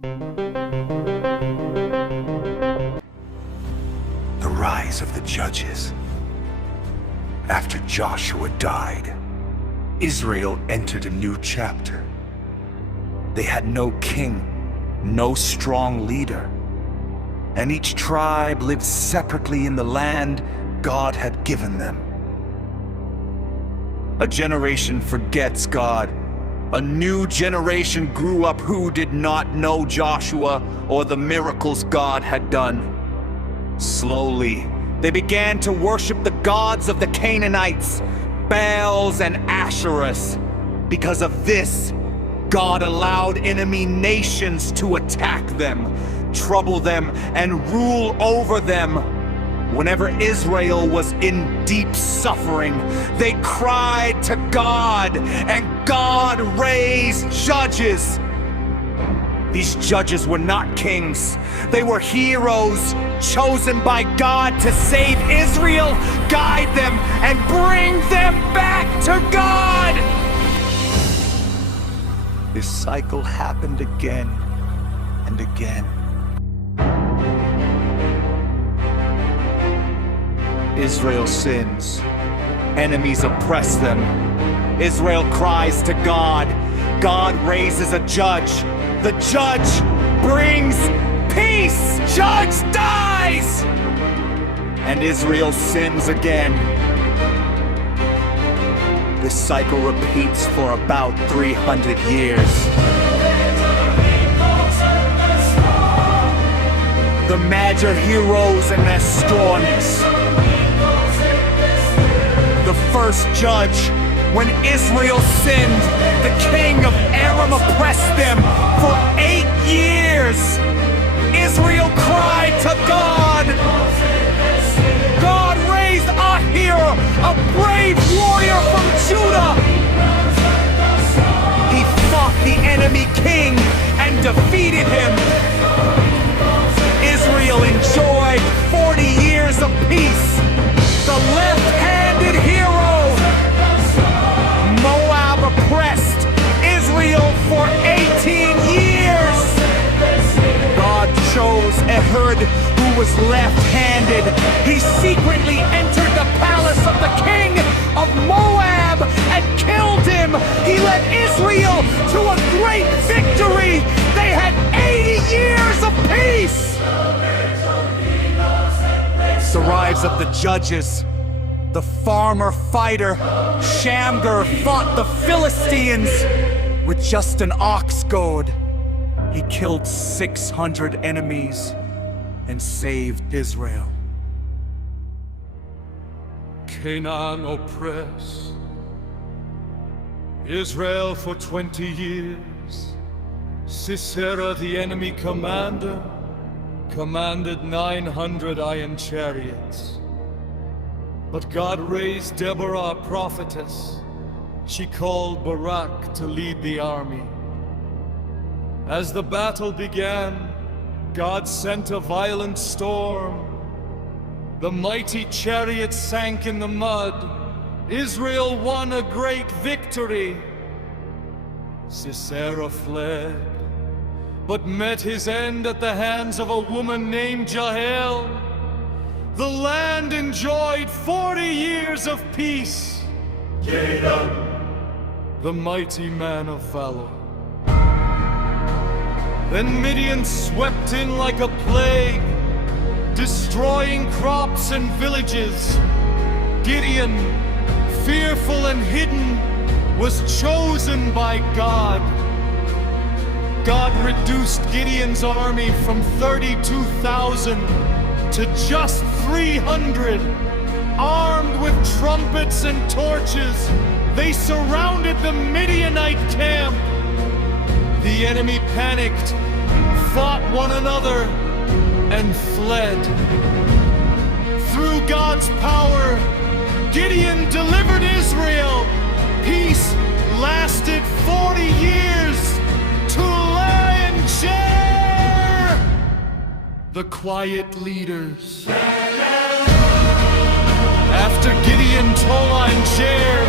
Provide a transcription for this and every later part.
The rise of the judges. After Joshua died, Israel entered a new chapter. They had no king, no strong leader, and each tribe lived separately in the land God had given them. A generation forgets God. A new generation grew up who did not know Joshua or the miracles God had done. Slowly, they began to worship the gods of the Canaanites, Baals and Asherahs. Because of this, God allowed enemy nations to attack them, trouble them, and rule over them. Whenever Israel was in deep suffering, they cried to God, and God raised judges. These judges were not kings. They were heroes chosen by God to save Israel, guide them, and bring them back to God. This cycle happened again and again. Israel sins. Enemies oppress them. Israel cries to God. God raises a judge. The judge brings peace. Judge dies! And Israel sins again. This cycle repeats for about 300 years. The Magi heroes and their storms. The first judge, when Israel sinned, the king of Aram oppressed them for 8 years. Israel cried to God. God raised a hero, a brave warrior from Judah. He fought the enemy king and defeated him. Israel enjoyed 40 years of peace. The left-handed hero. Moab oppressed Israel for 18 years. God chose Ehud, who was left-handed. He secretly entered the palace of the king of Moab and killed him. He led Israel to a great victory. They had 80 years of peace. The rise of the judges. The farmer fighter, Shamgar, fought the Philistines with just an ox goad. He killed 600 enemies and saved Israel. Canaan oppressed Israel for 20 years. Sisera, the enemy commander, commanded 900 iron chariots. But God raised Deborah, a prophetess. She called Barak to lead the army. As the battle began, God sent a violent storm. The mighty chariots sank in the mud. Israel won a great victory. Sisera fled, but met his end at the hands of a woman named Jael. The land enjoyed 40 years of peace. Gideon, the mighty man of valor. Then Midian swept in like a plague, destroying crops and villages. Gideon, fearful and hidden, was chosen by God. God reduced Gideon's army from 32,000 to just 300. Armed with trumpets and torches, they surrounded the Midianite camp. The enemy panicked, fought one another, and fled. Through God's power, Gideon delivered Israel. Peace lasted 40 years. To lie and share the quiet leaders. After Gideon, Tola and Jer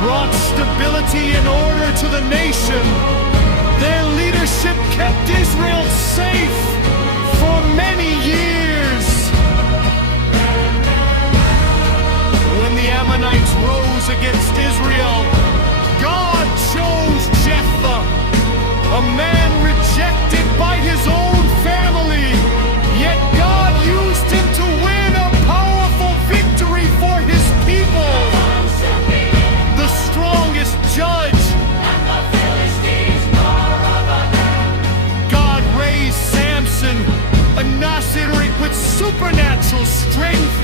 brought stability and order to the nation, Their leadership kept Israel safe for many years. When the Ammonites rose against Israel, God chose Jephthah, a man rejected by his own family, yet God used him to win a powerful victory for his people. The strongest judge. God raised Samson, a Nazarite with supernatural strength.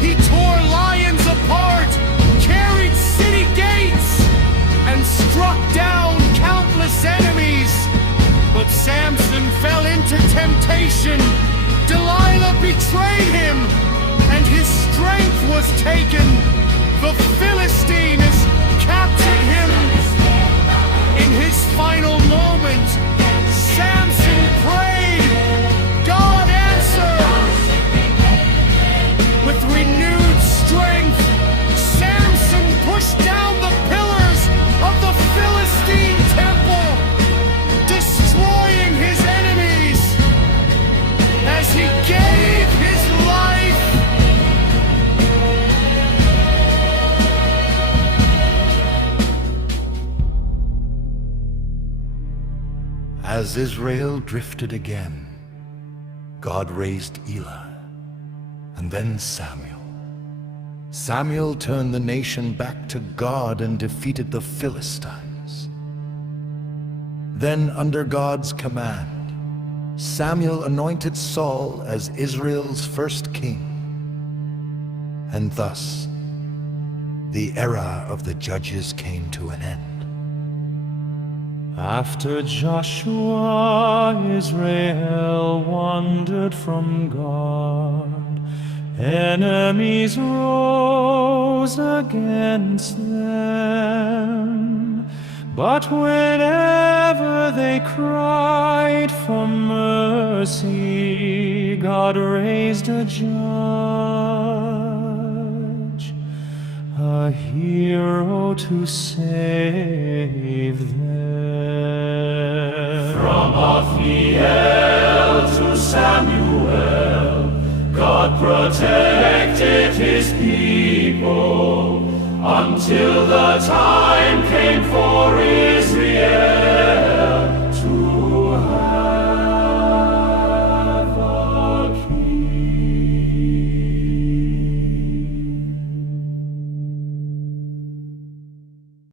He tore lions apart, carried city gates, and struck down countless enemies. But Samson fell into temptation. Delilah betrayed him, and his strength was taken. The Philistines captured him. In his final moment, Samson prayed. God answered. With renewed strength, Samson pushed down the pillars of the Philistine temple, destroying his enemies as he gave his life. As Israel drifted again, God raised Eli, and then Samuel. Samuel turned the nation back to God and defeated the Philistines. Then, under God's command, Samuel anointed Saul as Israel's first king. And thus, the era of the judges came to an end. After Joshua, Israel wandered from God. Enemies rose against them. But whenever they cried for mercy, God raised a judge, a hero to save them. From Othniel to Samuel, God protected his people until the time came for